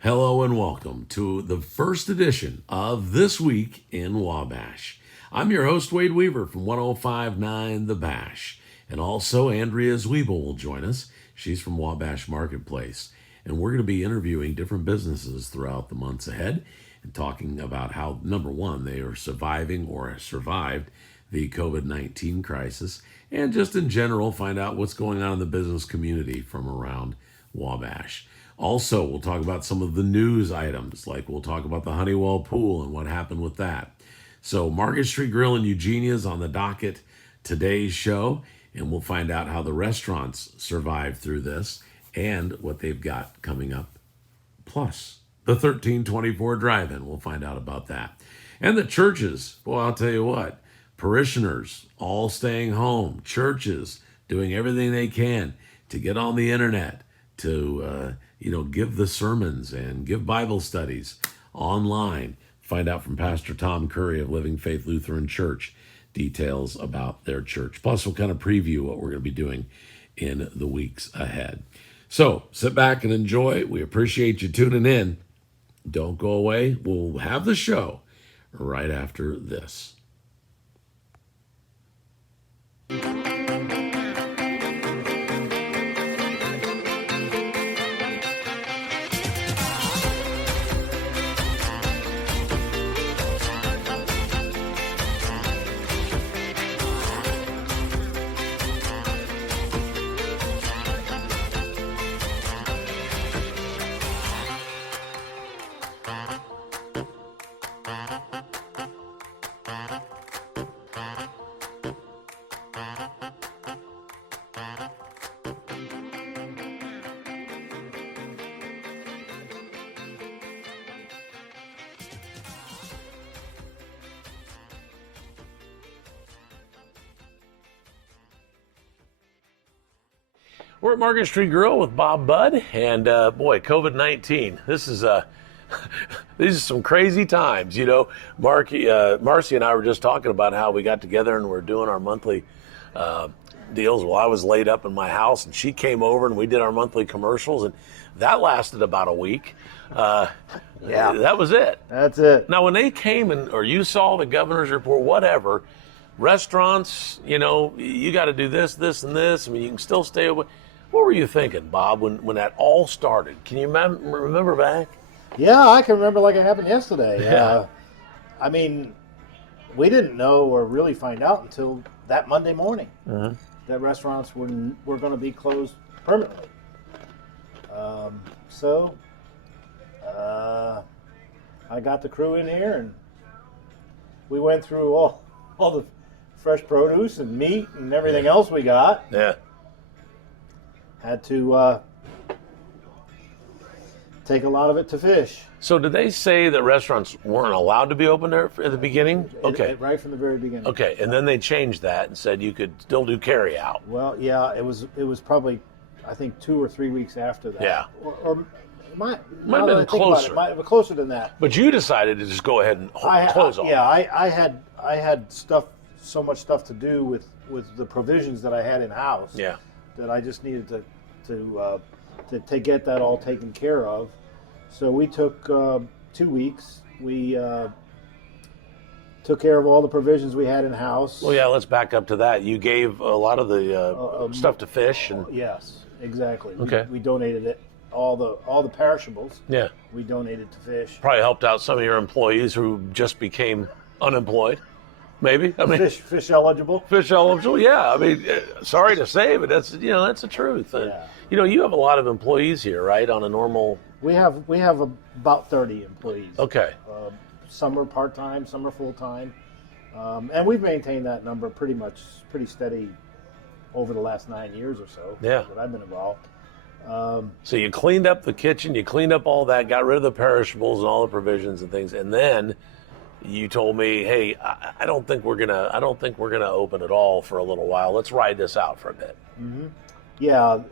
Hello and welcome to the first edition of This Week in Wabash. I'm your host, Wade Weaver from 105.9 The Bash. And also Andrea Zwiebel will join us. She's from Wabash Marketplace. And we're going to be interviewing different businesses throughout the months ahead and talking about how, number one, they are surviving or survived the COVID-19 crisis. And just in general, find out what's going on in the business community from around Wabash. Also, we'll talk about some of the news items, like we'll talk about the Honeywell pool and what happened with that. So Market Street Grill in Eugenia is on the docket today's show, and we'll find out how the restaurants survived through this and what they've got coming up. Plus, the 1324 drive-in, we'll find out about that. And the churches, well, I'll tell you what, parishioners all staying home, churches doing everything they can to get on the internet, to give the sermons and give Bible studies online. Find out from Pastor Tom Curry of Living Faith Lutheran Church details about their church. Plus, we'll kind of preview what we're going to be doing in the weeks ahead. So sit back and enjoy. We appreciate you tuning in. Don't go away. We'll have the show right after this. We're at Market Street Grill with Bob Budd, and boy, COVID-19. These are some crazy times, you know. Marcy and I were just talking about how we got together and we're doing our monthly deals. Well, I was laid up in my house, and she came over and we did our monthly commercials, and that lasted about a week. Yeah, that was it. That's it. Now, when they came or you saw the governor's report, whatever, restaurants, you got to do this, this, and this. I mean, you can still stay away. What were you thinking, Bob, when that all started? Can you remember back? Yeah, I can remember like it happened yesterday. Yeah. I mean, we didn't know or really find out until that Monday morning that restaurants were going to be closed permanently. So I got the crew in here, and we went through all the fresh produce and meat and everything else we got. Yeah. Had to take a lot of it to fish. So did they say that restaurants weren't allowed to be open there at the beginning? Okay. Right from the very beginning. Okay, and then they changed that and said you could still do carry out. Well, yeah, it was probably, I think, 2 or 3 weeks after that. Yeah. Or might have been closer. Might have been closer than that. But you decided to just go ahead and close all. Yeah, I had so much stuff to do with the provisions that I had in house. Yeah. That I just needed to get that all taken care of. So we took 2 weeks. We took care of all the provisions we had in house. Well, yeah, let's back up to that. You gave a lot of the stuff to fish. Yes, exactly. Okay. We donated it, all the perishables. Yeah. We donated to fish. Probably helped out some of your employees who just became unemployed. Maybe. I mean, fish eligible. Fish eligible, yeah. I mean, sorry to say, but that's the truth. And, Yeah. You have a lot of employees here, right? On a normal. We have about 30 employees. Okay. Some are part time, some are full time, and we've maintained that number pretty steady over the last 9 years or so. Yeah. That I've been involved. So you cleaned up the kitchen, you cleaned up all that, got rid of the perishables and all the provisions and things, and then you told me, "Hey, I don't think we're gonna open at all for a little while. Let's ride this out for a bit." Mm-hmm. Yeah,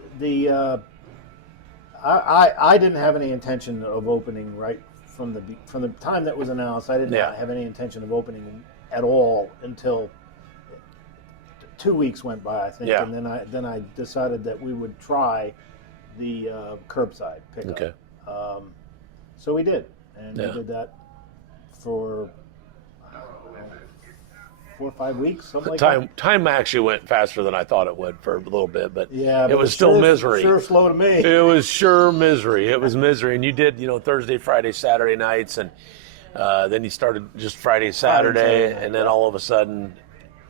I didn't have any intention of opening right from the time that was announced. I didn't have any intention of opening at all until 2 weeks went by, I think, and then I decided that we would try the curbside pickup. Okay. So we did, and Yeah. we did that for 4 or 5 weeks, something like that. Time actually went faster than I thought it would for a little bit, but Yeah, it but was still misery. Sure, slow to me. It was sure misery. It was misery, and you did, Thursday, Friday, Saturday nights, and then you started just Friday, Saturday, night, and then yeah. all of a sudden,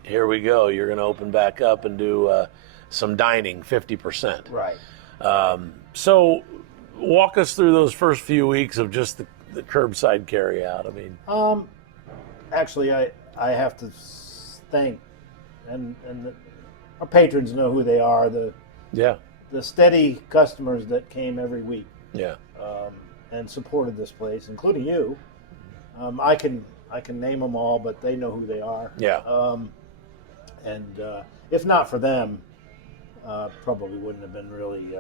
here we go. You're going to open back up and do some dining, 50%. Right. So, walk us through those first few weeks of just the curbside carryout. I mean, Actually, I have to thank, and our patrons know who they are. yeah, The steady customers that came every week yeah, and supported this place, including you. I can name them all, but they know who they are. yeah. And if not for them, probably wouldn't have been really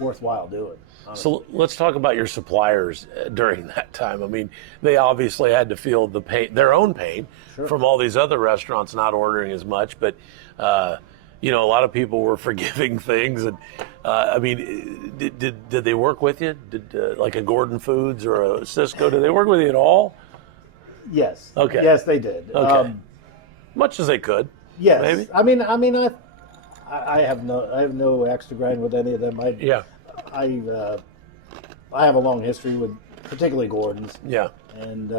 worthwhile doing. Honestly. So let's talk about your suppliers during that time. I mean, they obviously had to feel the pain, their own pain, Sure. from all these other restaurants not ordering as much. But a lot of people were forgiving things. And I mean, did they work with you? Did like a Gordon Foods or a Cisco? Did they work with you at all? Yes. Okay. Yes, they did. Okay. Much as they could. Yes. Maybe. I have no axe to grind with any of them. Yeah. I have a long history with particularly Gordon's. Yeah. And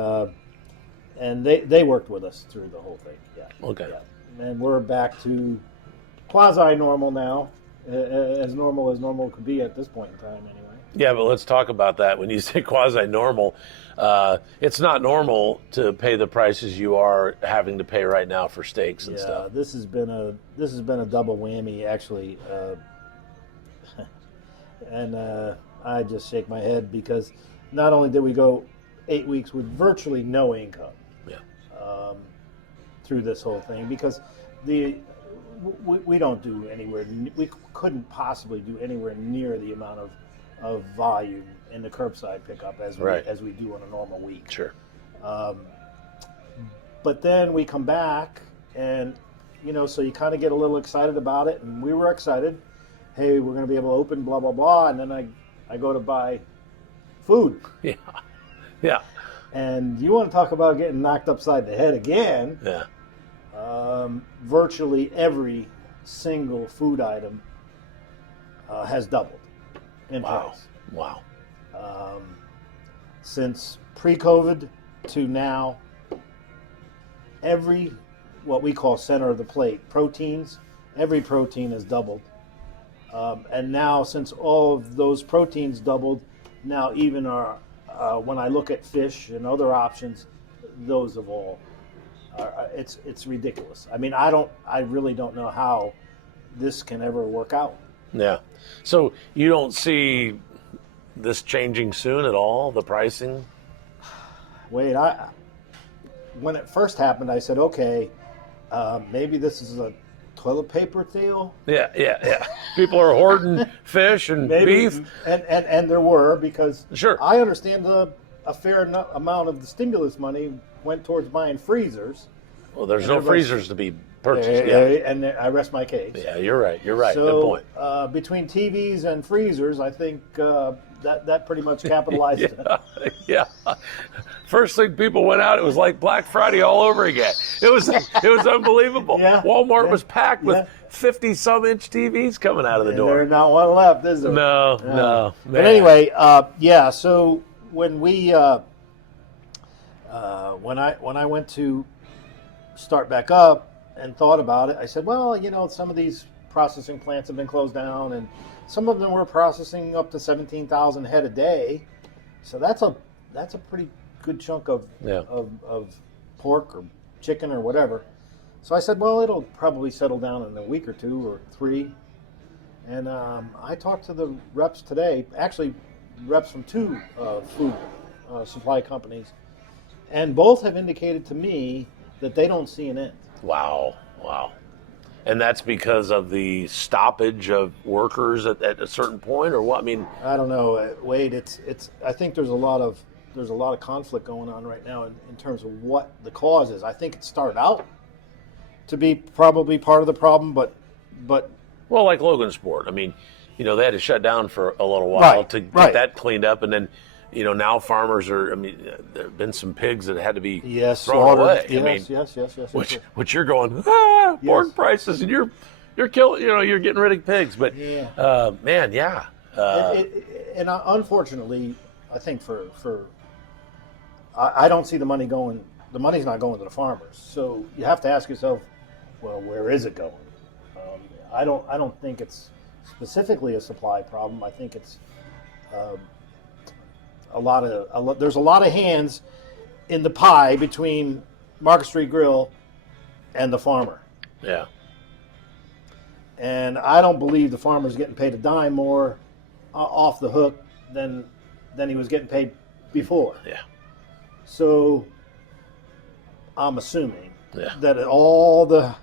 they worked with us through the whole thing. Yeah. Okay. Yeah. And we're back to quasi normal now, as normal could be at this point in time, anyway. Yeah, but let's talk about that. When you say quasi-normal, it's not normal to pay the prices you are having to pay right now for steaks and stuff. This has been a double whammy, actually, and I just shake my head because not only did we go 8 weeks with virtually no income, Yeah. through this whole thing, because we don't do anywhere, we couldn't possibly do anywhere near the amount of volume in the curbside pickup as we do on a normal week. Sure. But then we come back, and so you kind of get a little excited about it, and we were excited. Hey, we're going to be able to open, blah blah blah, and then I go to buy food. Yeah. Yeah. And you want to talk about getting knocked upside the head again? Yeah. Virtually every single food item has doubled in price. Wow. Since pre-COVID to now, every what we call center of the plate proteins, every protein has doubled. And now, since all of those proteins doubled, now even when I look at fish and other options, those have all. It's ridiculous. I mean, I really don't know how this can ever work out. Yeah. So you don't see this changing soon at all, the pricing? Wait, when it first happened, I said, okay, maybe this is a toilet paper deal. Yeah. People are hoarding fish and beef. And there were, because Sure. I understand a fair amount of the stimulus money went towards buying freezers. Well, there's And no everybody's- freezers to be purchased. Yeah. And I rest my case. Yeah, you're right. Good So point. between TVs and freezers, I think that pretty much capitalized. Yeah. First thing people went out, it was like Black Friday all over again. It was unbelievable. Yeah. Walmart was packed Yeah. with 50-some-inch TVs coming out of the And door. there's not one left, is there? No. But Man. anyway, so when we when I went to start back up and thought about it, I said, well, some of these processing plants have been closed down, and some of them were processing up to 17,000 head a day. So that's a pretty good chunk of pork or chicken or whatever. So I said, well, it'll probably settle down in a week or 2 or 3. And I talked to the reps today, actually reps from 2 food supply companies, and both have indicated to me that they don't see an end. Wow. And that's because of the stoppage of workers at a certain point, or what? I mean, I don't know, Wade. It's. I think there's a lot of conflict going on right now in terms of what the cause is. I think it started out to be probably part of the problem, but well, like Logan Sport. I mean, they had to shut down for a little while Right, to get right. that cleaned up, and then now farmers are. I mean, there have been some pigs that had to be Yes, thrown slaughtered. away. Yes, yes. Which you're going Yes. pork prices, and you're killing. You're getting rid of pigs, but Yeah. man, yeah. And unfortunately, I think I don't see the money going. The money's not going to the farmers. So you have to ask yourself, well, where is it going? I don't think it's specifically a supply problem. I think it's there's a lot of hands in the pie between Market Street Grill and the farmer. Yeah. And I don't believe the farmer's getting paid a dime more off the hook than he was getting paid before. Yeah. So I'm assuming Yeah. that all the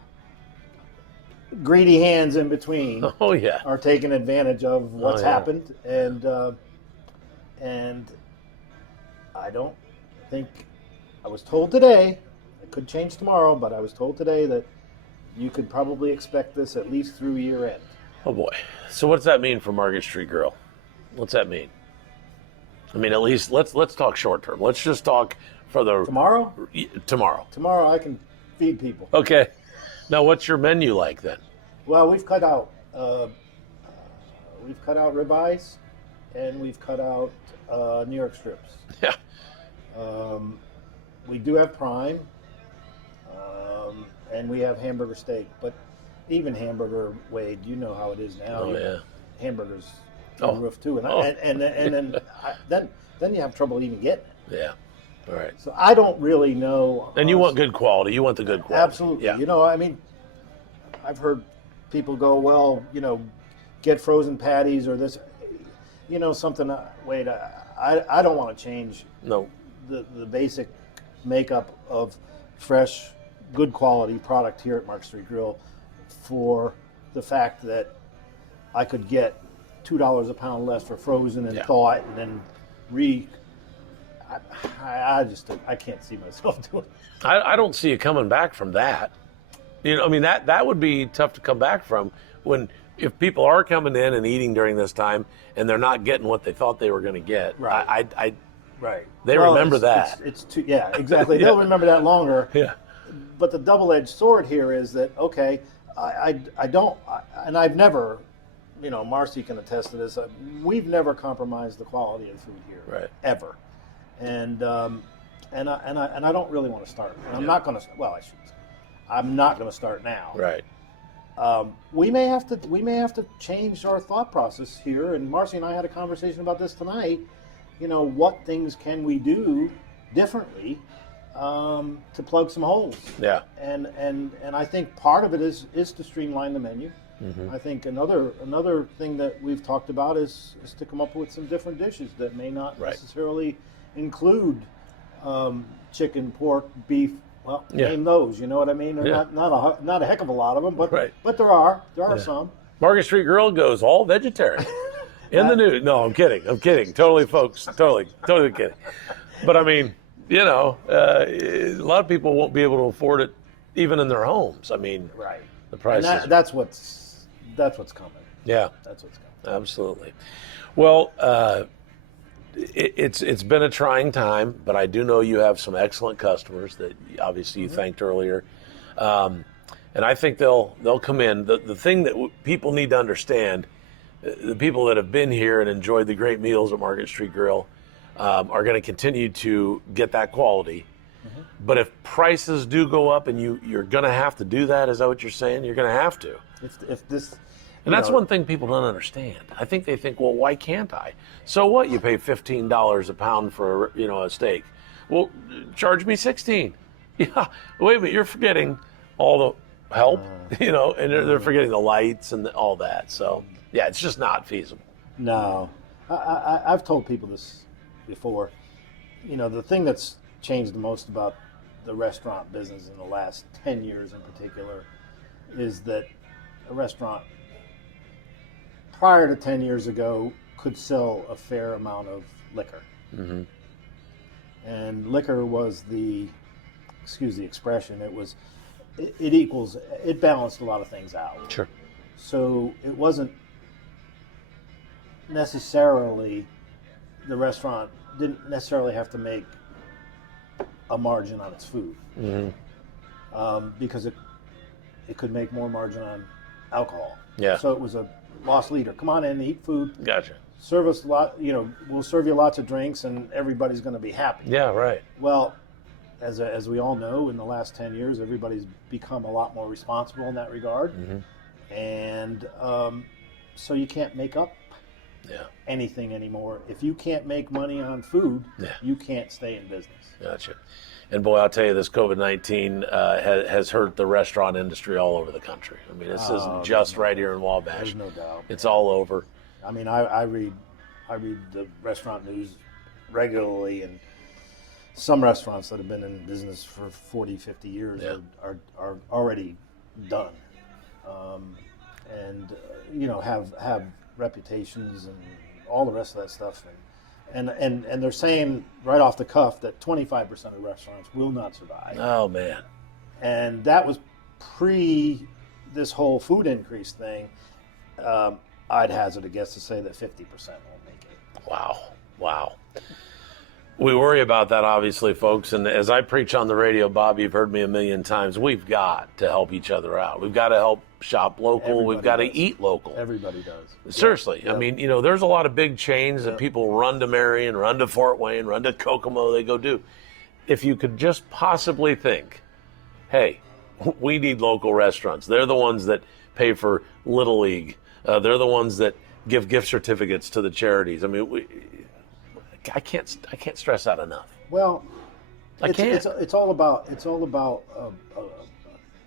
greedy hands in between Oh yeah. are taking advantage of what's happened, and I don't think I was told today. It could change tomorrow, but I was told today that you could probably expect this at least through year end. Oh boy. So what does that mean for Market Street Grill? What's that mean? I mean, at least let's talk short term. Let's just talk for the Tomorrow? Tomorrow. Tomorrow I can feed people. Okay. Now, what's your menu like then? Well, we've cut out ribeyes, and we've cut out New York strips. Yeah. We do have prime, and we have hamburger steak. But even hamburger, Wade, you know how it is now. Oh yeah. Hamburgers on the roof too, and then you have trouble even getting it. Yeah. All right. So I don't really know. And you want good quality. You want the good quality. Absolutely. Yeah. I mean, I've heard people go, well, get frozen patties or this, something. Wait, I don't want to change No. the basic makeup of fresh, good quality product here at Market Street Grill for the fact that I could get $2 a pound less for frozen and thaw it and then I can't see myself doing it. I don't see you coming back from that. I mean, that would be tough to come back from if people are coming in and eating during this time and they're not getting what they thought they were going to get. Right. Right. They remember that. It's too, exactly. They'll remember that longer. Yeah. But the double-edged sword here is that, okay, and I've never, Marcy can attest to this. We've never compromised the quality of food here, Right. ever, and I don't really want to start. And I'm not going to. Well, I should. I'm not going to start now. Right. We may have to change our thought process here. And Marcy and I had a conversation about this tonight. What things can we do differently to plug some holes? Yeah. And I think part of it is to streamline the menu. Mm-hmm. I think another thing that we've talked about is to come up with some different dishes that may not necessarily include chicken, pork, beef. Well, name those. You know what I mean? Not a heck of a lot of them, but there are some. Market Street Grill goes all vegetarian. In the news. No, I'm kidding. Totally, folks. Totally kidding. But I mean, a lot of people won't be able to afford it even in their homes. I mean, the prices. That's what's coming. Yeah. That's what's coming. Absolutely. Well, it's been a trying time, but I do know you have some excellent customers that obviously you thanked earlier, and I think they'll come in. The thing that people need to understand, the people that have been here and enjoyed the great meals at Market Street Grill are going to continue to get that quality. Mm-hmm. But if prices do go up and you're going to have to do that, is that what you're saying? You're going to have to. If this. And that's one thing people don't understand. I think they think, well, why can't I? So what? You pay $15 a pound for a steak. Well, charge me $16. Yeah. Wait a minute, you're forgetting all the help, and they're forgetting the lights and all that. So yeah, it's just not feasible. No, I've told people this before. The thing that's changed the most about the restaurant business in the last 10 years in particular is that a restaurant prior to 10 years ago could sell a fair amount of liquor. Mm-hmm. And liquor was excuse the expression, it balanced a lot of things out. Sure. So it wasn't necessarily, the restaurant didn't necessarily have to make a margin on its food, because it could make more margin on alcohol. Yeah. So it was a loss leader. Come on in, eat food. Gotcha. Serve us we'll serve you lots of drinks, and everybody's going to be happy. Yeah, right. Well, as we all know, in the last 10 years, everybody's become a lot more responsible in that regard, and so you can't make up anything anymore. If you can't make money on food, you can't stay in business. Gotcha. And boy, I'll tell you, this COVID-19 has hurt the restaurant industry all over the country. I mean, this isn't just right here in Wabash. There's no doubt. It's all over. I mean, I read the restaurant news regularly, and some restaurants that have been in business for 40, 50 years are already done, and have reputations and all the rest of that stuff. And they're saying right off the cuff that 25% of restaurants will not survive. Oh, man. And that was pre this whole food increase thing. I'd hazard a guess to say that 50% won't make it. Wow. We worry about that, obviously, folks. And as I preach on the radio, Bob, you've heard me a million times, we've got to help each other out. We've got to help shop local. Everybody We've got to does. eat local. Everybody does. Seriously. Yep. I mean, there's a lot of big chains that people run to Marion, run to Fort Wayne, run to Kokomo, they go do. If you could just possibly think, hey, we need local restaurants. They're the ones that pay for Little League. They're the ones that give gift certificates to the charities. I mean, I can't stress that enough. Well, can't. It's all about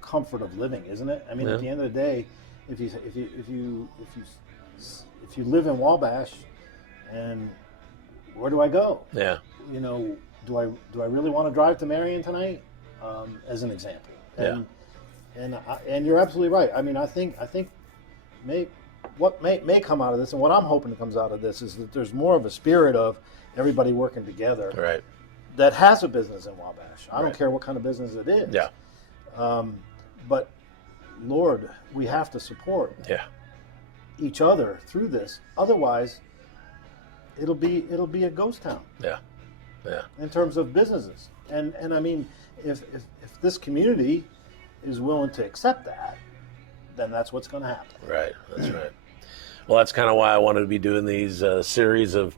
comfort of living, isn't it? I mean, at the end of the day, if you live in Wabash, and where do I go? Yeah. Do I really want to drive to Marion tonight? As an example. And you're absolutely right. I mean, I think what may come out of this, and what I'm hoping comes out of this, is that there's more of a spirit of everybody working together. Right. That has a business in Wabash. I don't care what kind of business it is. Yeah. But Lord, we have to support each other through this. Otherwise, it'll be a ghost town. Yeah. In terms of businesses, and I mean, if this community is willing to accept that, then that's what's going to happen. Right. That's right. Well, that's kind of why I wanted to be doing these series of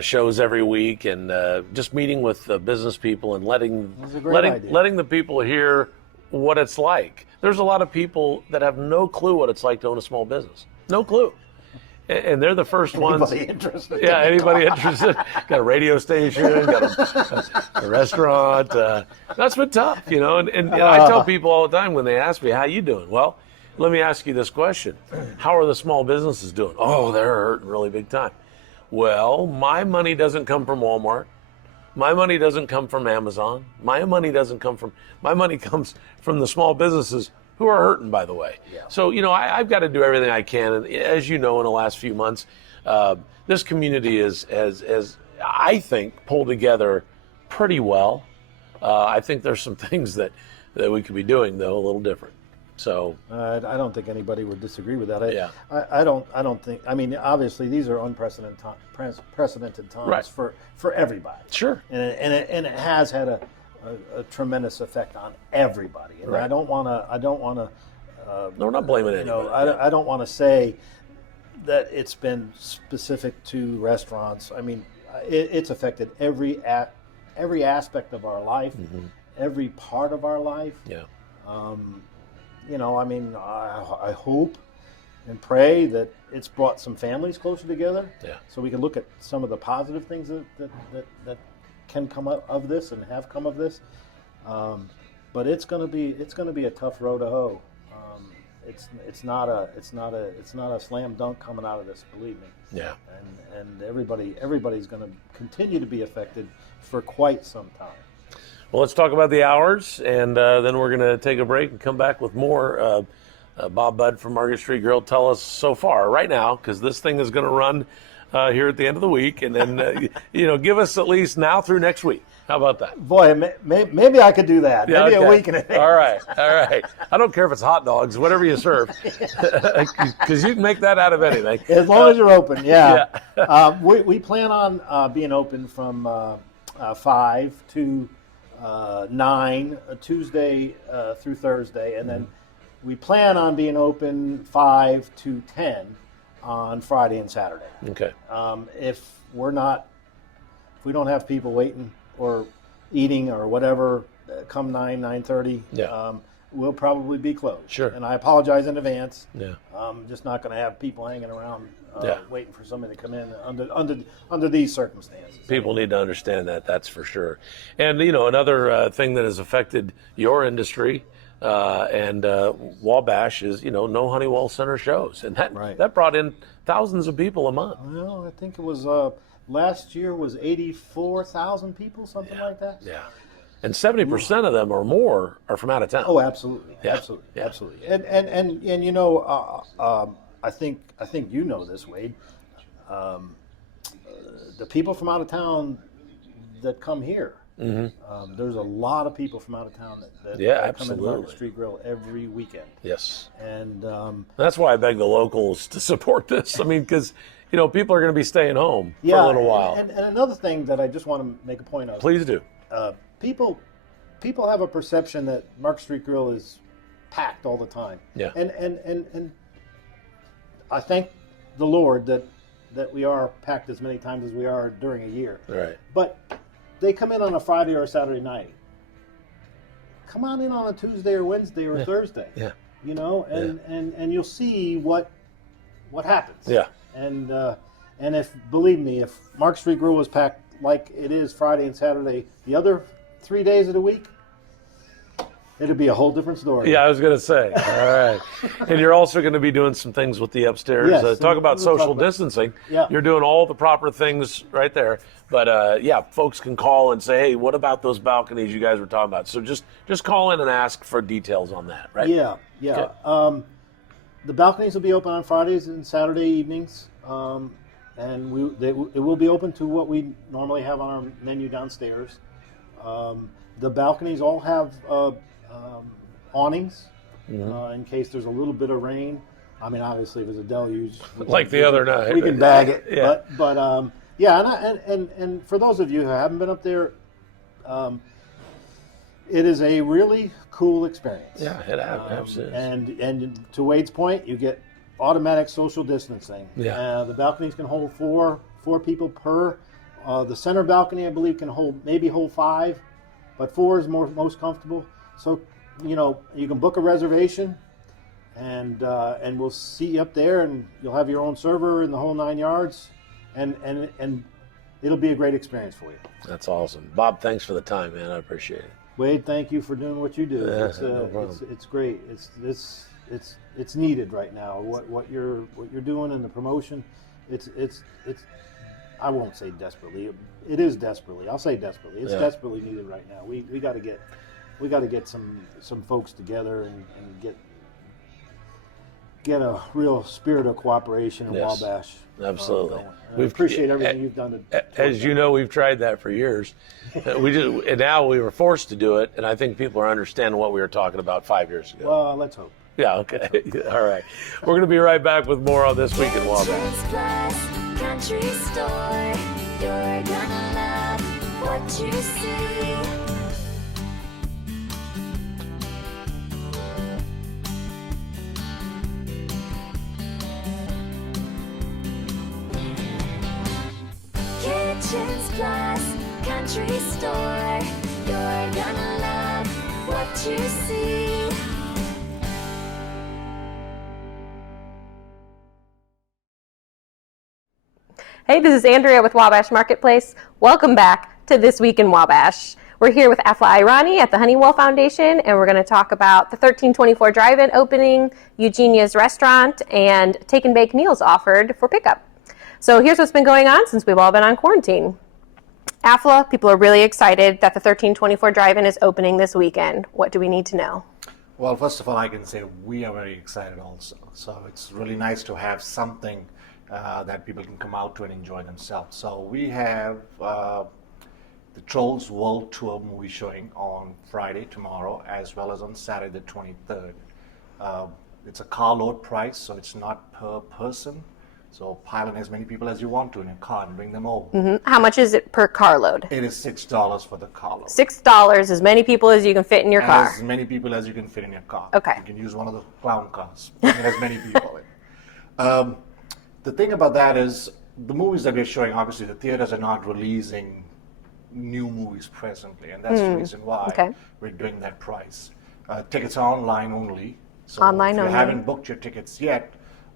shows every week, and just meeting with business people and letting the people hear what it's like. There's a lot of people that have no clue what it's like to own a small business. No clue. And they're the first ones. Anybody interested? Yeah, anybody interested? Got a radio station, got a restaurant. That's been tough, And I tell people all the time when they ask me, how you doing? Well, let me ask you this question. How are the small businesses doing? Oh, they're hurting really big time. Well, my money doesn't come from Walmart. My money doesn't come from Amazon. My money comes from the small businesses who are hurting, by the way. Yeah. So, I've got to do everything I can. And as you know, in the last few months, this community has, I think, pulled together pretty well. I think there's some things that we could be doing, though, a little different. So I don't think anybody would disagree with that. Yeah. I don't think. I mean, obviously, these are unprecedented times Right. for everybody. Sure. And it has had a tremendous effect on everybody. And Right. I don't want to. No, we're not blaming anybody. I don't want to say that it's been specific to restaurants. I mean, it's affected every aspect of our life, every part of our life. Yeah. I mean, I hope and pray that it's brought some families closer together. Yeah. So we can look at some of the positive things that can come of this and have come of this. But it's going to be a tough road to hoe. It's not a slam dunk coming out of this. Believe me. Yeah. And everybody's going to continue to be affected for quite some time. Well, let's talk about the hours, and then we're going to take a break and come back with more. Bob Budd from Market Street Grill, tell us so far, right now, because this thing is going to run here at the end of the week, and then give us at least now through next week. How about that? Boy, maybe I could do that. Yeah, maybe okay. a week and a half. All right. I don't care if it's hot dogs, whatever you serve, because you can make that out of anything. As long as you're open, yeah. We plan on being open from 5 to 9, Tuesday through Thursday, and then we plan on being open 5 to 10 on Friday and Saturday. Okay. If we don't have people waiting or eating or whatever, come 9:30, we'll probably be closed. Sure. And I apologize in advance. Yeah. I'm just not going to have people hanging around waiting for somebody to come in under these circumstances. People need to understand that. That's for sure. And another thing that has affected your industry and Wabash is no Honeywell Center shows, and that brought in thousands of people a month. Well, I think it was last year was 84,000 people, something like that. Yeah. And 70% of them or more are from out of town. Oh, absolutely, Yeah. absolutely. And I think you know this, Wade. The people from out of town that come here. Mm-hmm. There's a lot of people from out of town that come into Market Street Grill every weekend. Yes. And that's why I beg the locals to support this. I mean, because people are going to be staying home for a little while. And another thing that I just want to make a point of. Please do. People have a perception that Market Street Grill is packed all the time. Yeah. And I thank the Lord that we are packed as many times as we are during a year. Right. But they come in on a Friday or a Saturday night. Come on in on a Tuesday or Wednesday or a Thursday. Yeah. And you'll see what happens. Yeah. And if, believe me, if Market Street Grill was packed like it is Friday and Saturday, the other 3 days of the week, it'd be a whole different story. Yeah, I was going to say. All right. And you're also going to be doing some things with the upstairs. Yes, Talk about social distancing. Yeah. You're doing all the proper things right there. But, folks can call and say, hey, what about those balconies you guys were talking about? So just call in and ask for details on that, right? Yeah. Okay. The balconies will be open on Fridays and Saturday evenings. And it will be open to what we normally have on our menu downstairs. The balconies all have awnings in case there's a little bit of rain. I mean, obviously, if there's a deluge, the other night, we can bag it. Yeah. But and for those of you who haven't been up there, it is a really cool experience. Yeah, it absolutely is. And to Wade's point, you get automatic social distancing. Yeah. The balconies can hold four people per. The center balcony, I believe, can hold 5, but 4 is most comfortable. So, you can book a reservation, and we'll see you up there, and you'll have your own server in the whole 9 yards, and it'll be a great experience for you. That's awesome, Bob. Thanks for the time, man. I appreciate it. Wade, thank you for doing what you do. Yeah, No problem. It's great. It's needed right now. What you're doing in the promotion, it's I won't say desperately. It is desperately. I'll say desperately. It's desperately needed right now. We got to get some folks together and get a real spirit of cooperation in Wabash. Absolutely. We appreciate everything you've done. As you know, we've tried that for years. And now we were forced to do it, and I think people are understanding what we were talking about 5 years ago. Well, let's hope. Yeah, okay. All right. We're going to be right back with more on This Week in Wabash. Country store, you're gonna love what you see. Kitchens Plus, Country store, you're gonna love what you see. Hey, this is Andrea with Wabash Marketplace. Welcome back to This Week in Wabash. We're here with Afla Irani at the Honeywell Foundation, and we're going to talk about the 1324 Drive-In opening, Eugenia's Restaurant, and take and bake meals offered for pickup. So here's what's been going on since we've all been on quarantine. Afla, people are really excited that the 1324 Drive-In is opening this weekend. What do we need to know? Well, first of all, I can say we are very excited also. So it's really nice to have something that people can come out to and enjoy themselves. So we have the Trolls World Tour movie showing on Friday, tomorrow, as well as on Saturday the 23rd. It's a carload price, so it's not per person. So pile in as many people as you want to in a car and bring them over. How much is it per carload? It is $6 for the carload. $6, as many people as you can fit in your car. As many people as you can fit in your car. Okay. You can use one of the clown cars. Bring in as many people in. The thing about that is the movies that we're showing, obviously the theaters are not releasing new movies presently, and that's the reason why we're doing that price. Tickets are online only. So Online if you only. haven't booked your tickets yet,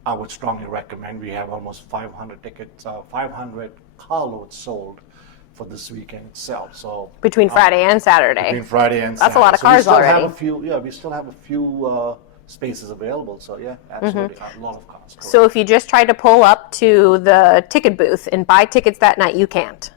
I would strongly recommend. We have almost 500 tickets, 500 carloads sold for this weekend itself. So Between Friday and Saturday. between Friday and That's Saturday. a lot of So we cars still already. Have a few, we still have a few spaces available. So yeah, absolutely, a lot of cars. Correct. So if you just try to pull up to the ticket booth and buy tickets that night, you can't.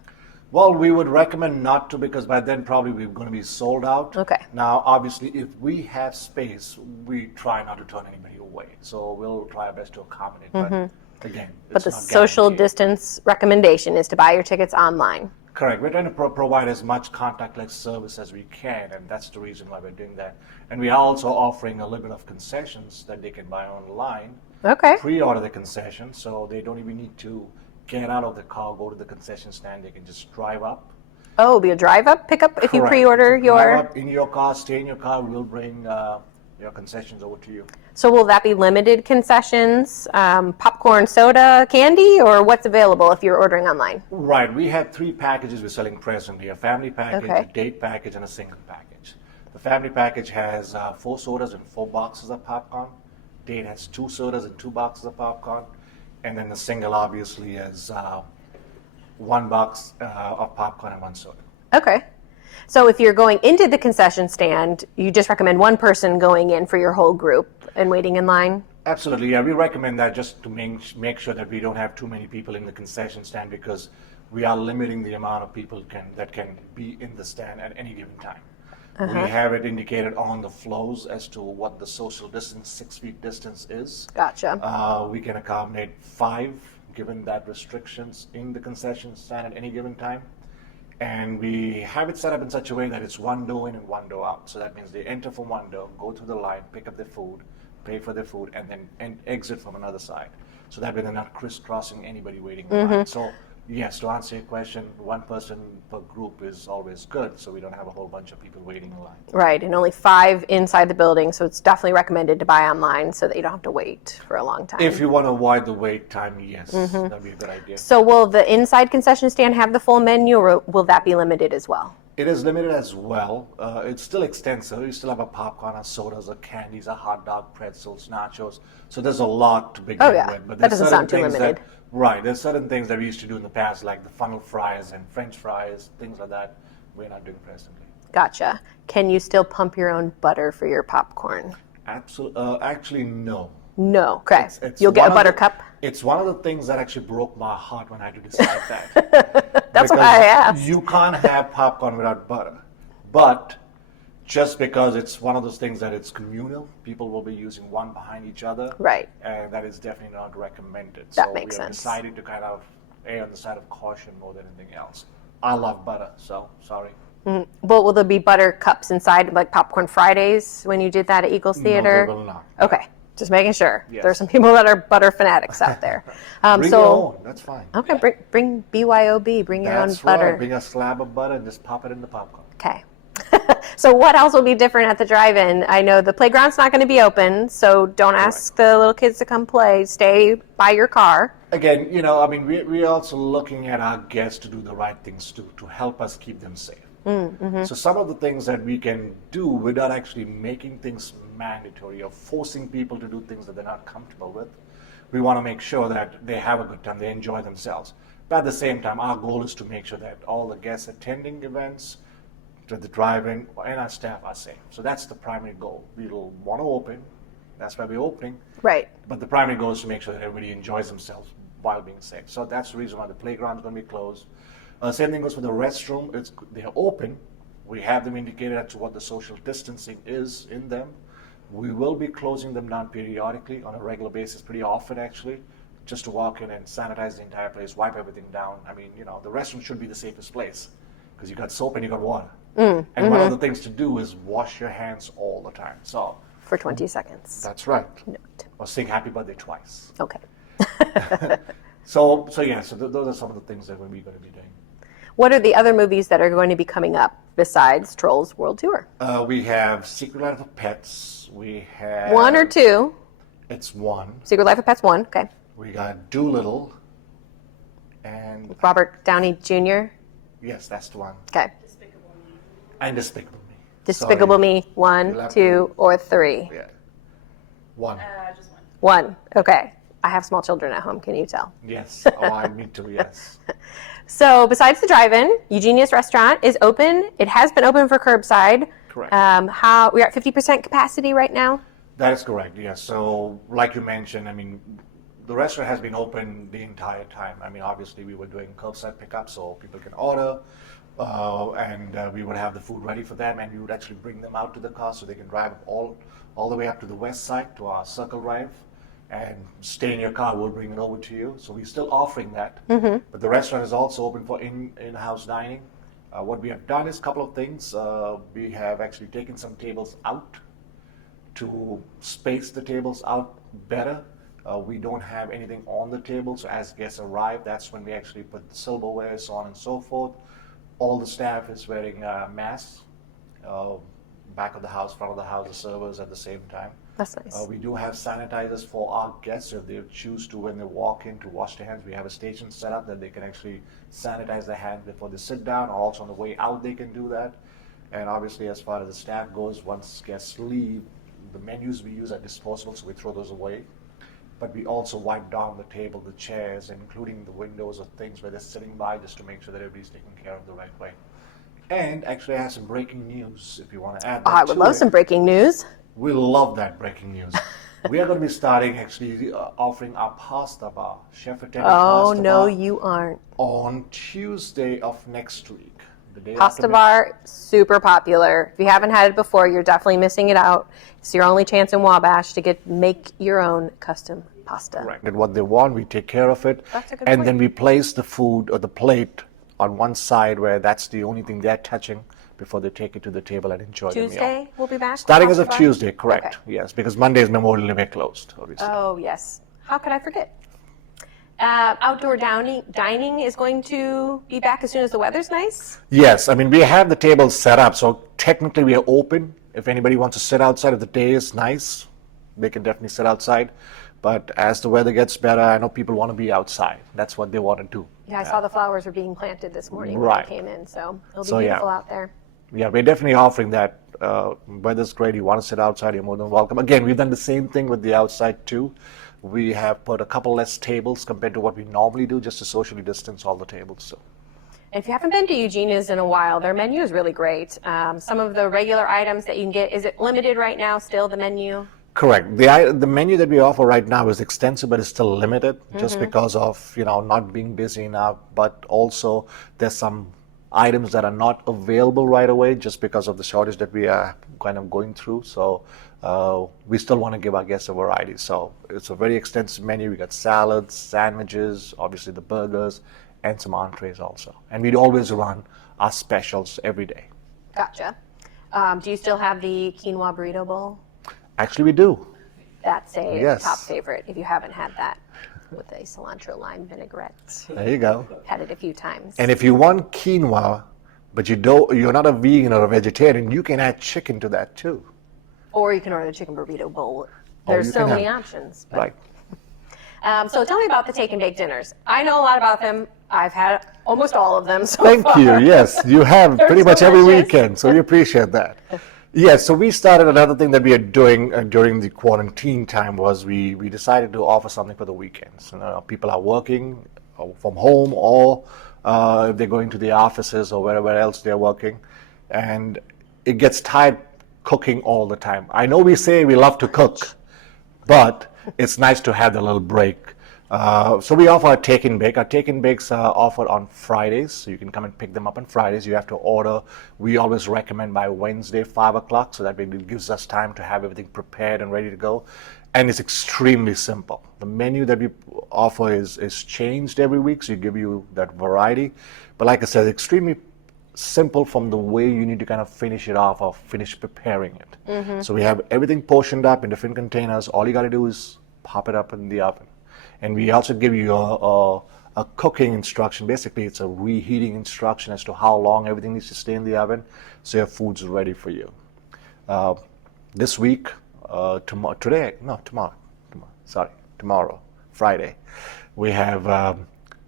Well, we would recommend not to, because by then probably we're going to be sold out. Okay. Now, obviously, if we have space, we try not to turn anybody away. So we'll try our best to accommodate. But again, But the it's not social guaranteed. distance recommendation is to buy your tickets online. Correct. We're trying to provide as much contactless service as we can, and that's the reason why we're doing that. And we are also offering a little bit of concessions that they can buy online. Okay. Pre-order the concession, so they don't even need to get out of the car, go to the concession stand. They can just drive up. Oh, it'll be a drive-up pickup if you Correct. pre-order So your... drive up in your car, stay in your car. We'll bring your concessions over to you. So will that be limited concessions, popcorn, soda, candy, or what's available if you're ordering online? Right. We have 3 packages we're selling presently: a family package, Okay. a date package, and a single package. The family package has 4 sodas and 4 boxes of popcorn. Date has 2 sodas and 2 boxes of popcorn. And then the single obviously is 1 box of popcorn and 1 soda. Okay. So if you're going into the concession stand, you just recommend one person going in for your whole group and waiting in line? Absolutely, yeah. We recommend that just to make sure that we don't have too many people in the concession stand, because we are limiting the amount of people that can be in the stand at any given time. We have it indicated on the flows as to what the social distance, 6 feet distance is. Gotcha. We can accommodate 5, given that restrictions in the concession stand at any given time. And we have it set up in such a way that it's 1 door in and 1 door out. So that means they enter from 1 door, go through the line, pick up their food, pay for their food, and then exit from another side. So that way they're not crisscrossing anybody waiting in line. So yes, to answer your question, 1 person per group is always good, so we don't have a whole bunch of people waiting in line. Right, and only 5 inside the building, so it's definitely recommended to buy online so that you don't have to wait for a long time. If you want to avoid the wait time, yes, that'd be a good idea. So will the inside concession stand have the full menu, or will that be limited as well? It is limited as well. It's still extensive. You still have a popcorn, a sodas, a candies, a hot dog, pretzels, nachos. So there's a lot to begin Oh, yeah. with. But That there's doesn't certain sound too things limited. Right. There's certain things that we used to do in the past, like the funnel fries and French fries, things like that. We're not doing presently. Gotcha. Can you still pump your own butter for your popcorn? Absolutely. Actually, no. No. Okay. It's You'll get one a of butter the- cup? It's one of the things that actually broke my heart when I had to decide that. That's why Because I asked. You can't have popcorn without butter. But just because it's one of those things that it's communal, people will be using one behind each other. Right. And that is definitely not recommended. That so makes we have sense. decided to kind of err on the side of caution more than anything else. I love butter, so sorry. Well, will there be butter cups inside, like Popcorn Fridays, when you did that at Eagles Theater? No, they will not. Okay, just making sure. Yes. There's some people that are butter fanatics out there. Bring your own, that's fine. Okay, bring BYOB, bring your own That's butter. right. Bring a slab of butter and just pop it in the popcorn. Okay. So what else will be different at the drive-in? I know the playground's not going to be open, so don't ask the little kids to come play. Stay by your car. Again, I mean, we're also looking at our guests to do the right things to help us keep them safe. So some of the things that we can do without actually making things mandatory or forcing people to do things that they're not comfortable with, we want to make sure that they have a good time, they enjoy themselves. But at the same time, our goal is to make sure that all the guests attending events, to the drive-in, and our staff are safe. So that's the primary goal. We'll want to open. That's why we're opening. Right. But the primary goal is to make sure that everybody enjoys themselves while being safe. So that's the reason why the playground is going to be closed. Same thing goes for the restroom. They're open. We have them indicated as to what the social distancing is in them. We will be closing them down periodically on a regular basis, pretty often actually, just to walk in and sanitize the entire place, wipe everything down. I mean, the restroom should be the safest place because you got soap and you got water. And one of the things to do is wash your hands all the time. So For 20 seconds. that's right. Note. Or sing happy birthday twice. Okay. So those are some of the things that we're going to be doing. What are the other movies that are going to be coming up besides Trolls World Tour? We have Secret Life of Pets. We have 1 or 2? It's 1. Secret Life of Pets 1, okay. We got Doolittle, and Robert Downey Jr., yes, that's the one. okay. And Despicable Me. Despicable Sorry. Me, 1, 2, or 3? Yeah. 1. 1, okay. I have small children at home, can you tell? Yes. Oh, I need to. Yes. So besides the drive-in, Eugenius Restaurant is open. It has been open for curbside. Correct. We're at 50% capacity right now? That is correct. Yes. So, like you mentioned, I mean, the restaurant has been open the entire time. I mean, obviously, we were doing curbside pickup, so people can order, and we would have the food ready for them, and we would actually bring them out to the car so they can drive all the way up to the west side to our Circle Drive, and stay in your car. We'll bring it over to you. So we're still offering that. But the restaurant is also open for in-house dining. What we have done is a couple of things. We have actually taken some tables out to space the tables out better. We don't have anything on the table, so as guests arrive, that's when we actually put the silverware, so on and so forth. All the staff is wearing masks, back of the house, front of the house, the servers at the same time. That's nice. We do have sanitizers for our guests if they choose to, when they walk in, to wash their hands. We have a station set up that they can actually sanitize their hands before they sit down, or also on the way out they can do that. And obviously, as far as the staff goes, once guests leave, the menus we use are disposable, so we throw those away. But we also wipe down the table, the chairs, including the windows or things where they're sitting by, just to make sure that everybody's taken care of the right way. And actually, I have some breaking news if you want to add that. I would love some breaking news. We love that breaking news. We are going to be starting actually offering our pasta bar, Chef Attendant Oh, Pasta no, Bar, you aren't. on Tuesday of next week. The day Pasta after bar, super popular. If you haven't had it before, you're definitely missing it out. It's your only chance in Wabash to make your own custom pasta. Correct. And what they want, we take care of it. That's a good and point. then we place the food or the plate on one side where that's the only thing they're touching before they take it to the table and enjoy the meal. Tuesday, we'll be back. Starting with as of Pasta Bar? Tuesday, correct. Okay. Yes, because Monday is Memorial Day, we're closed, obviously. Oh, yes. How could I forget? Outdoor dining is going to be back as soon as the weather's nice. Yes, I mean, we have the tables set up, so technically we are open. If anybody wants to sit outside, if the day is nice, they can definitely sit outside. But as the weather gets better, I know people want to be outside. That's what they want to do. Yeah, I saw the flowers were being planted this morning Right. when I came in, so it'll be So, yeah. beautiful out there. Yeah, we're definitely offering that. Weather's great. You want to sit outside, you're more than welcome. Again, we've done the same thing with the outside too. We have put a couple less tables compared to what we normally do, just to socially distance all the tables. So. If you haven't been to Eugenia's in a while, their menu is really great. Some of the regular items that you can get, is it limited right now still, the menu? Correct. The menu that we offer right now is extensive, but it's still limited, just because of not being busy enough. But also, there's some items that are not available right away, just because of the shortage that we are kind of going through. So we still want to give our guests a variety. So it's a very extensive menu. We got salads, sandwiches, obviously the burgers, and some entrees also. And we'd always run our specials every day. Gotcha. Do you still have the quinoa burrito bowl? Actually, we do. That's a Yes. top favorite if you haven't had that with a cilantro lime vinaigrette. There you go. Had it a few times. And if you want quinoa, but you're not a vegan or a vegetarian, you can add chicken to that too. Or you can order the chicken burrito bowl. Oh, There's you so can many have- options. But, Right. So tell me about the take and bake dinners. I know a lot about them. I've had almost all of them so Thank far. you. Yes, you have They're pretty much every delicious. weekend, so we appreciate that. Yes, so we started another thing that we are doing during the quarantine time was we decided to offer something for the weekends. People are working from home or if they're going to the offices or wherever else they're working, and it gets tired cooking all the time. I know we say we love to cook, but it's nice to have the little break. So we offer a take and bake. Our take and bakes are offered on Fridays, so you can come and pick them up on Fridays. You have to order. We always recommend by Wednesday, 5 o'clock, so that it gives us time to have everything prepared and ready to go. and it's extremely simple. The menu that we offer is changed every week, so give you that variety. But like I said, extremely simple from the way you need to kind of finish it off or finish preparing it. So we have everything portioned up in different containers. All you got to do is pop it up in the oven. And we also give you a cooking instruction. Basically, it's a reheating instruction as to how long everything needs to stay in the oven, so your food's ready for you. This week, tomorrow, Friday, we have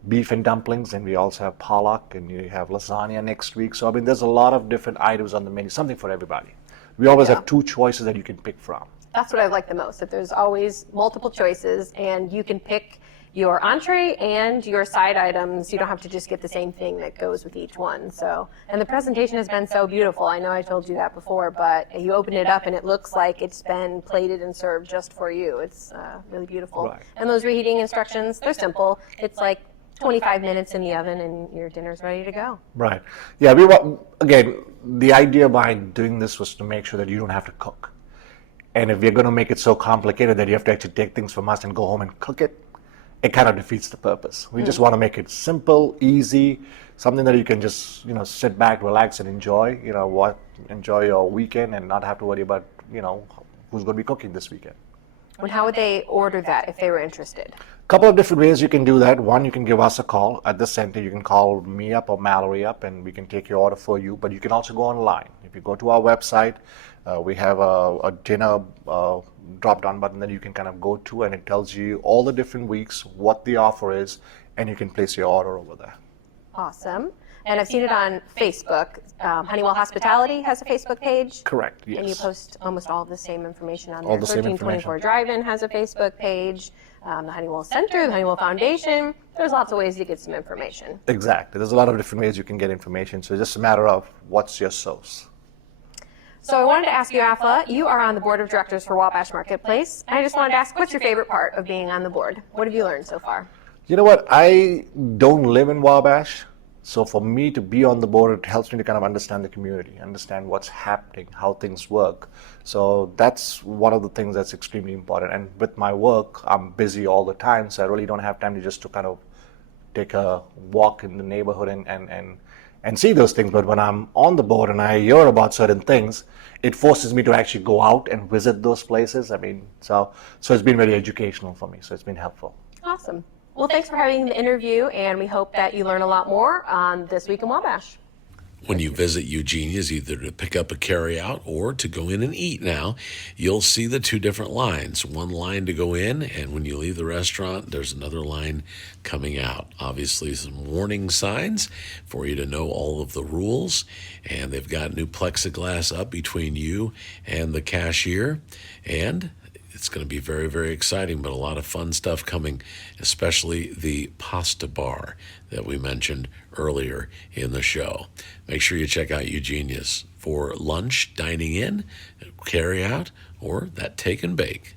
beef and dumplings, and we also have pollock, and you have lasagna next week. So, I mean, there's a lot of different items on the menu, something for everybody. We always have two choices that you can pick from. That's what I like the most, that there's always multiple choices and you can pick your entree and your side items. You don't have to just get the same thing that goes with each one. So, and the presentation has been so beautiful. I know I told you that before, but you open it up and it looks like it's been plated and served just for you. It's really beautiful. Right. And those reheating instructions, they're simple. It's like 25 minutes in the oven and your dinner's ready to go. Right. Yeah, again, the idea behind doing this was to make sure that you don't have to cook. And if you're going to make it so complicated that you have to actually take things from us and go home and cook it, it kind of defeats the purpose. We just want to make it simple, easy, something that you can just, sit back, relax, and enjoy. Enjoy your weekend and not have to worry about, who's going to be cooking this weekend. And how would they order that if they were interested? A couple of different ways you can do that. One, you can give us a call at the center. You can call me up or Mallory up, and we can take your order for you. But you can also go online. If you go to our website, we have a dinner drop-down button that you can kind of go to, and it tells you all the different weeks, what the offer is, and you can place your order over there. Awesome. And I've seen it on Facebook. Honeywell Hospitality has a Facebook page. Correct, yes. And you post almost all of the same information on there. All the same 1324 Drive-In has a Facebook page. The Honeywell Center, the Honeywell Foundation. There's lots of ways to get some information. Exactly. There's a lot of different ways you can get information. So it's just a matter of what's your source. So I wanted to ask you, Afla, you are on the board of directors for Wabash Marketplace. And I just wanted to ask, what's your favorite part of being on the board? What have you learned so far? You know what? I don't live in Wabash. So for me to be on the board, it helps me to kind of understand the community, understand what's happening, how things work. So that's one of the things that's extremely important. And with my work, I'm busy all the time, so I really don't have time to kind of take a walk in the neighborhood and see those things. But when I'm on the board and I hear about certain things, it forces me to actually go out and visit those places. I mean, so it's been very educational for me. So it's been helpful. Awesome. Well, thanks for having the interview, and we hope that you learn a lot more on This Week in Wabash. When you visit Eugenia's, either to pick up a carryout or to go in and eat now, you'll see the two different lines. One line to go in, and when you leave the restaurant, there's another line coming out. Obviously, some warning signs for you to know all of the rules, and they've got new plexiglass up between you and the cashier, and it's going to be very, very exciting, but a lot of fun stuff coming, especially the pasta bar that we mentioned earlier in the show. Make sure you check out Eugenia's for lunch, dining in, carry out, or that take and bake.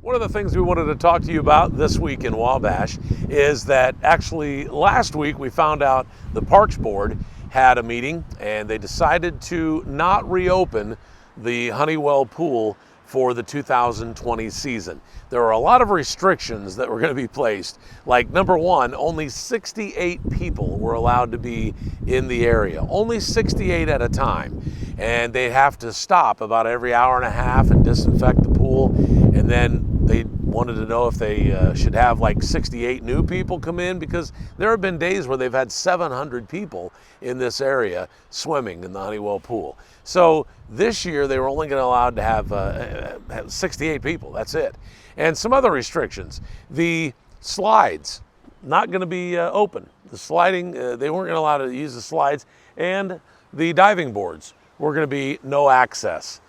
One of the things we wanted to talk to you about this week in Wabash is that actually last week we found out the Parks Board had a meeting and they decided to not reopen the Honeywell pool for the 2020 season. There are a lot of restrictions that were going to be placed. Like number one, only 68 people were allowed to be in the area, only 68 at a time. And they have to stop about every hour and a half and disinfect the pool. And then they wanted to know if they should have like 68 new people come in, because there have been days where they've had 700 people in this area swimming in the Honeywell pool. So this year they were only going to allow to have 68 people, that's it. And some other restrictions. The slides, not going to be open. The sliding, they weren't going to allow to use the slides, and the diving boards were going to be no access.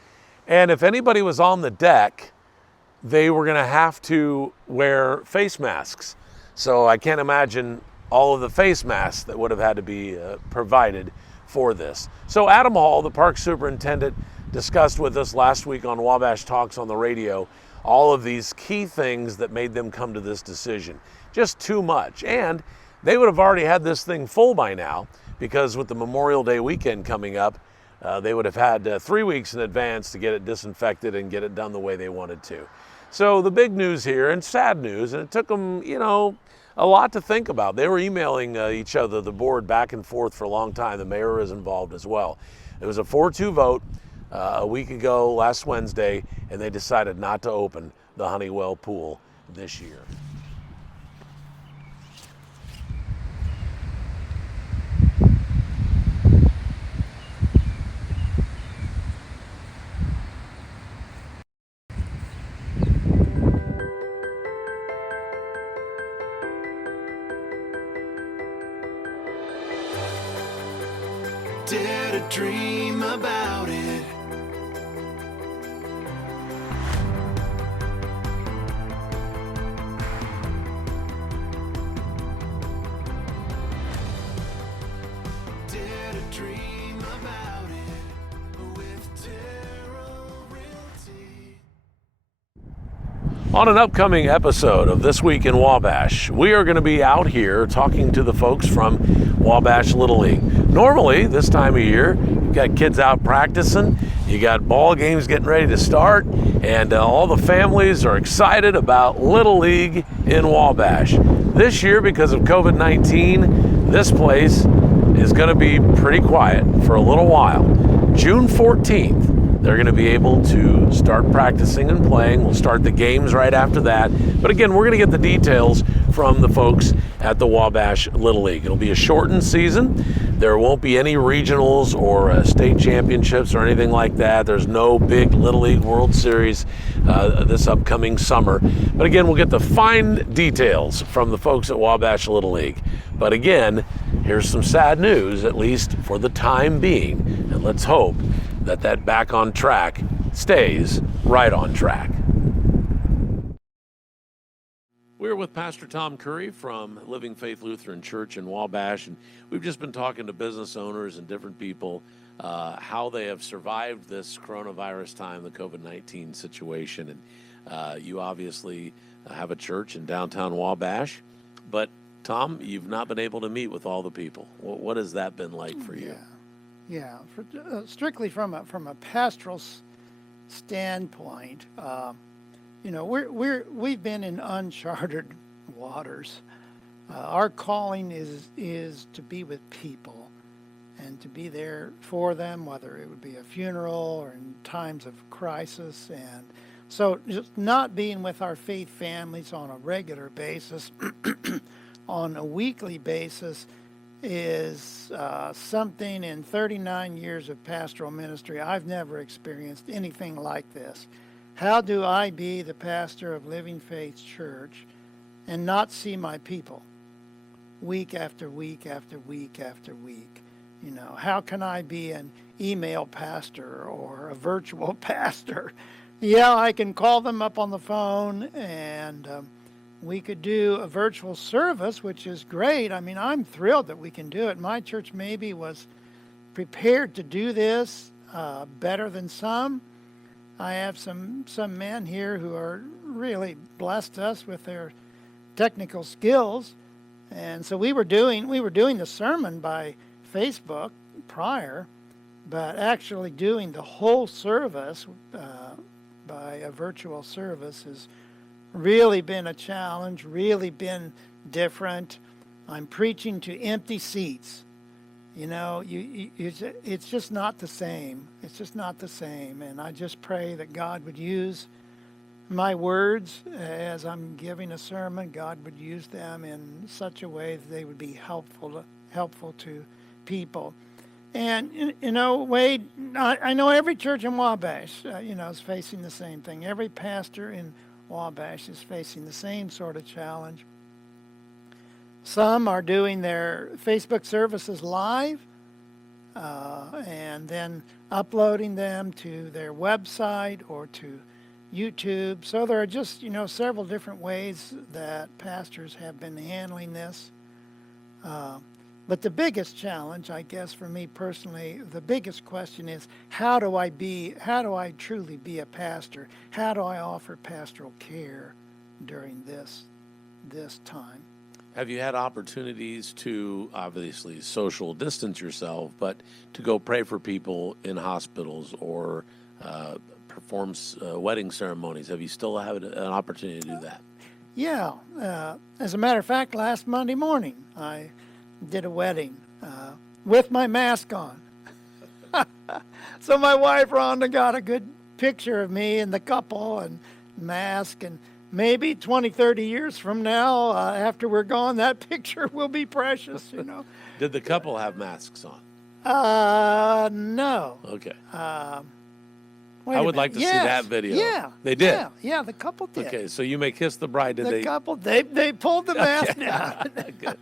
And if anybody was on the deck, they were going to have to wear face masks. So I can't imagine all of the face masks that would have had to be provided for this. So Adam Hall, the park superintendent, discussed with us last week on Wabash Talks on the radio all of these key things that made them come to this decision. Just too much. And they would have already had this thing full by now, because with the Memorial Day weekend coming up, they would have had 3 weeks in advance to get it disinfected and get it done the way they wanted to. So the big news here, and sad news, and it took them, a lot to think about. They were emailing each other, the board, back and forth for a long time. The mayor is involved as well. It was a 4-2 vote a week ago, last Wednesday, and they decided not to open the Honeywell pool this year. Dare to dream about it. Dare to dream about it with Terrell Realty. On an upcoming episode of This Week in Wabash, we are going to be out here talking to the folks from Wabash Little League. Normally, this time of year, you've got kids out practicing, you got ball games getting ready to start, and all the families are excited about Little League in Wabash. This year, because of COVID-19, this place is going to be pretty quiet for a little while. June 14th, they're going to be able to start practicing and playing. We'll start the games right after that. But again, we're going to get the details from the folks at the Wabash Little League. It'll be a shortened season. There won't be any regionals or state championships or anything like that. There's no big Little League World Series this upcoming summer. But again, we'll get the fine details from the folks at Wabash Little League. But again, here's some sad news, at least for the time being. And let's hope that that back on track stays right on track. We're with Pastor Tom Curry from Living Faith Lutheran Church in Wabash, and we've just been talking to business owners and different people how they have survived this coronavirus time, the COVID-19 situation. And you obviously have a church in downtown Wabash, but Tom, you've not been able to meet with all the people. What has that been like for you? Yeah. Strictly from a pastoral standpoint, we've been in uncharted waters. Our calling is to be with people and to be there for them, whether it would be a funeral or in times of crisis. And so just not being with our faith families on a regular basis, on a weekly basis, is something in 39 years of pastoral ministry. I've never experienced anything like this. How do I be the pastor of Living Faith Church and not see my people week after week after week after week? How can I be an email pastor or a virtual pastor? Yeah, I can call them up on the phone and we could do a virtual service, which is great. I mean, I'm thrilled that we can do it. My church maybe was prepared to do this better than some. I have some men here who are really blessed us with their technical skills, and so we were doing the sermon by Facebook prior, but actually doing the whole service by a virtual service has really been a challenge, really been different. I'm preaching to empty seats. It's just not the same. It's just not the same. And I just pray that God would use my words as I'm giving a sermon. God would use them in such a way that they would be helpful to people. And, Wade, I know every church in Wabash, is facing the same thing. Every pastor in Wabash is facing the same sort of challenge. Some are doing their Facebook services live and then uploading them to their website or to YouTube. So there are just, several different ways that pastors have been handling this. But the biggest challenge, I guess, for me personally, the biggest question is, how do I truly be a pastor? How do I offer pastoral care during this time? Have you had opportunities to obviously social distance yourself, but to go pray for people in hospitals or perform wedding ceremonies? Have you still had an opportunity to do that? Yeah. As a matter of fact, last Monday morning, I did a wedding with my mask on. So my wife, Rhonda, got a good picture of me and the couple and mask. And maybe 20, 30 years from now, after we're gone, that picture will be precious, you know. Did the couple have masks on? No. Okay. Wait I a would like minute. to see Yes. that video. Yeah. They did? Yeah, the couple did. Okay, so you may kiss the bride. Did The they? couple, they pulled the mask down. Good.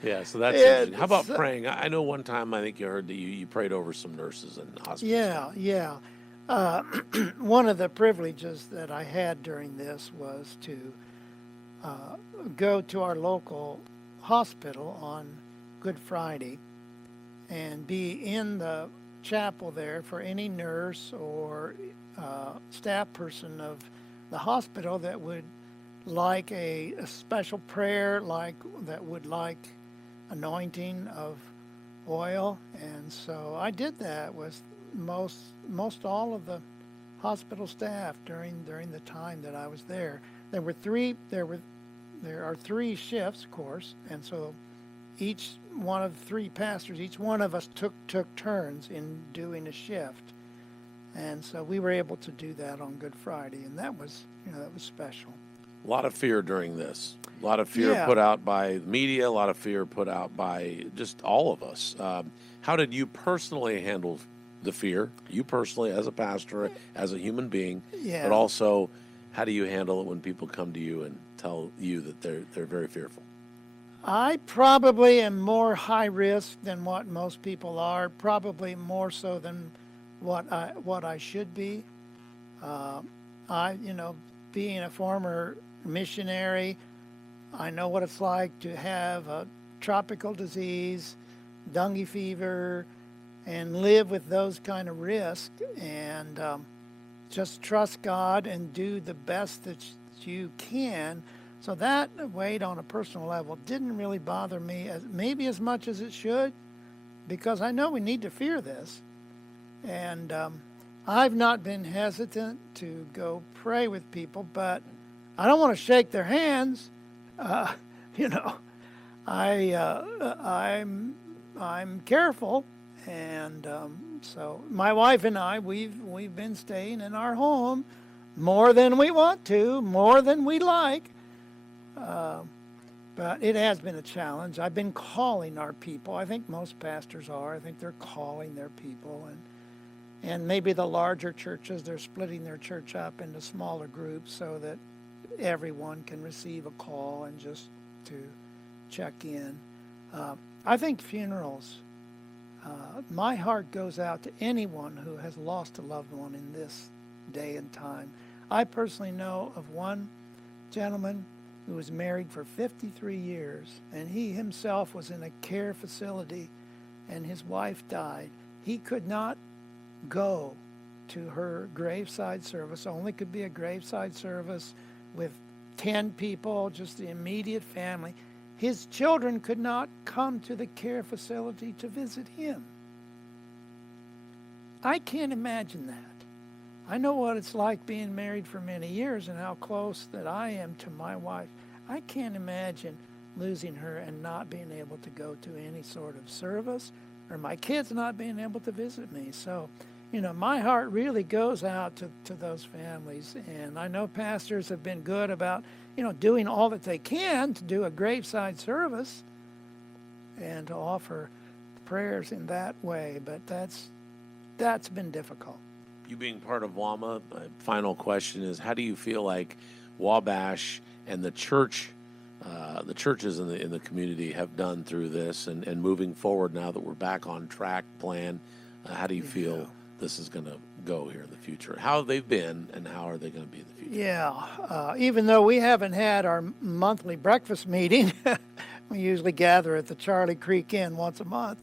Yeah, so that's Yeah, interesting. How about so- praying? I know one time I think you heard that you prayed over some nurses in hospitals. Yeah. One of the privileges that I had during this was to go to our local hospital on Good Friday and be in the chapel there for any nurse or staff person of the hospital that would like a special prayer, that would like anointing of oil. And so I did that with most all of the hospital staff during the time that I was there. There are 3 shifts, of course, and so each one of the 3 pastors, each one of us took turns in doing a shift. And so we were able to do that on Good Friday, and that was special. A lot of fear during this. A lot of fear Yeah. put out by media, a lot of fear put out by just all of us. How did you personally handle the fear? You personally, as a pastor, as a human being, Yeah. but also, how do you handle it when people come to you and tell you that they're very fearful? I probably am more high risk than what most people are, probably more so than what I should be. Being a former missionary, I know what it's like to have a tropical disease, dengue fever, and live with those kind of risks, and just trust God and do the best that you can. So that weight on a personal level didn't really bother me maybe as much as it should, because I know we need to fear this. And I've not been hesitant to go pray with people, but I don't want to shake their hands. I'm careful, and so my wife and I, we've been staying in our home more than we want to, more than we like. But it has been a challenge. I've been calling our people. I think most pastors are. I think they're calling their people, and maybe the larger churches, they're splitting their church up into smaller groups so that everyone can receive a call and just to check in. I think funerals, my heart goes out to anyone who has lost a loved one in this day and time. I personally know of one gentleman who was married for 53 years, and he himself was in a care facility, and his wife died. He could not go to her graveside service. Only could be a graveside service with 10 people, just the immediate family. His children could not come to the care facility to visit him. I can't imagine that. I know what it's like being married for many years and how close that I am to my wife. I can't imagine losing her and not being able to go to any sort of service, or my kids not being able to visit me. So, my heart really goes out to those families. And I know pastors have been good about, doing all that they can to do a graveside service and to offer prayers in that way. But that's been difficult. You being part of WAMA, my final question is, how do you feel like Wabash and the churches in the community have done through this and moving forward now that we're back on track, plan? How do you feel this is going to go here in the future? How have they been, and how are they going to be in the future? Yeah, even though we haven't had our monthly breakfast meeting, we usually gather at the Charlie Creek Inn once a month.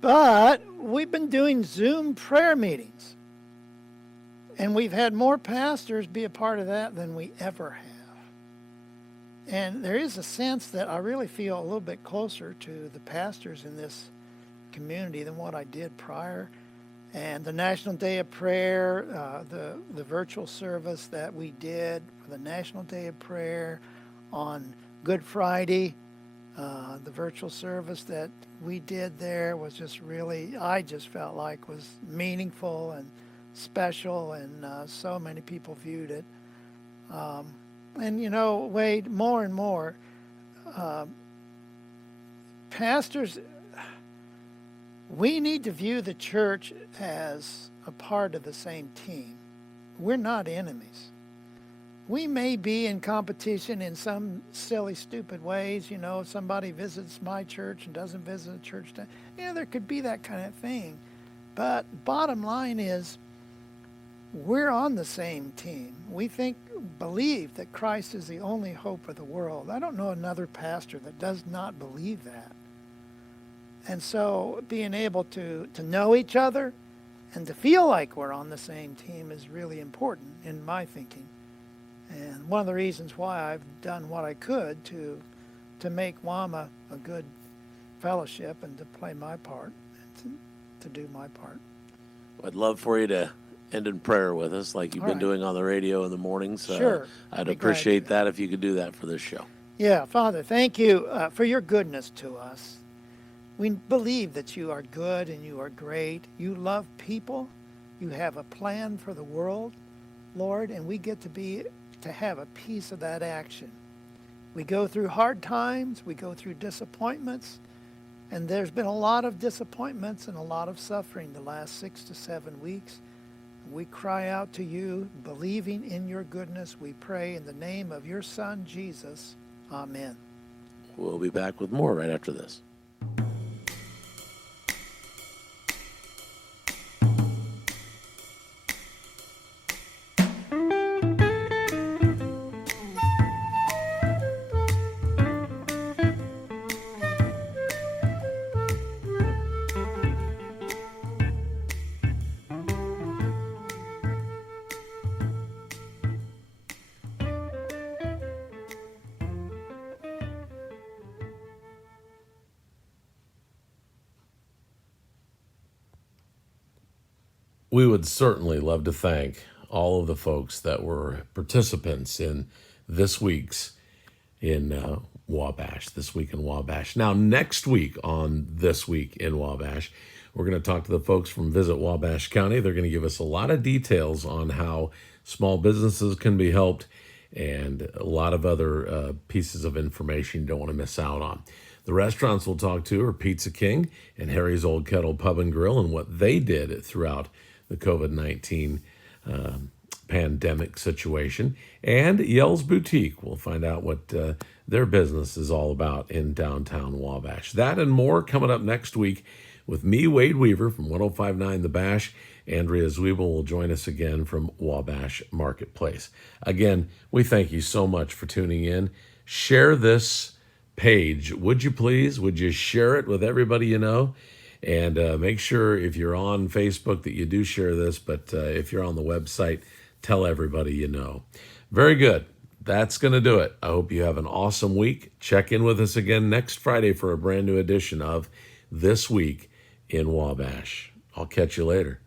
But we've been doing Zoom prayer meetings, and we've had more pastors be a part of that than we ever have. And there is a sense that I really feel a little bit closer to the pastors in this community than what I did prior. And the National Day of Prayer, the virtual service that we did for the National Day of Prayer on Good Friday, the virtual service that we did there was just really, I just felt like was meaningful and special, and so many people viewed it. And you know, Wade, more and more, pastors, we need to view the church as a part of the same team. We're not enemies. We may be in competition in some silly, stupid ways. You know, if somebody visits my church and doesn't visit a church, there could be that kind of thing. But bottom line is, we're on the same team. We believe that Christ is the only hope of the world. I don't know another pastor that does not believe that. And so being able to know each other and to feel like we're on the same team is really important in my thinking. And one of the reasons why I've done what I could to make WAMA a good fellowship and to play my part and to do my part. I'd love for you to end in prayer with us like you've been doing on the radio in the mornings. Sure. I'd appreciate that if you could do that for this show. Yeah, Father, thank you for your goodness to us. We believe that you are good and you are great. You love people. You have a plan for the world, Lord, and we get to have a piece of that action. We go through hard times. We go through disappointments. And there's been a lot of disappointments and a lot of suffering the last 6 to 7 weeks. We cry out to you, believing in your goodness. We pray in the name of your Son, Jesus. Amen. We'll be back with more right after this. We would certainly love to thank all of the folks that were participants in this week's in Wabash, This Week in Wabash. Now, next week on This Week in Wabash, we're going to talk to the folks from Visit Wabash County. They're going to give us a lot of details on how small businesses can be helped and a lot of other pieces of information you don't want to miss out on. The restaurants we'll talk to are Pizza King and Harry's Old Kettle Pub and Grill and what they did throughout the COVID-19 pandemic situation. And Yell's Boutique. We'll find out what their business is all about in downtown Wabash. That and more coming up next week with me, Wade Weaver from 105.9 The Bash. Andrea Zwiebel will join us again from Wabash Marketplace. Again, we thank you so much for tuning in. Share this page, would you please? Would you share it with everybody you know? And make sure if you're on Facebook that you do share this, but if you're on the website, tell everybody you know. Very good. That's going to do it. I hope you have an awesome week. Check in with us again next Friday for a brand new edition of This Week in Wabash. I'll catch you later.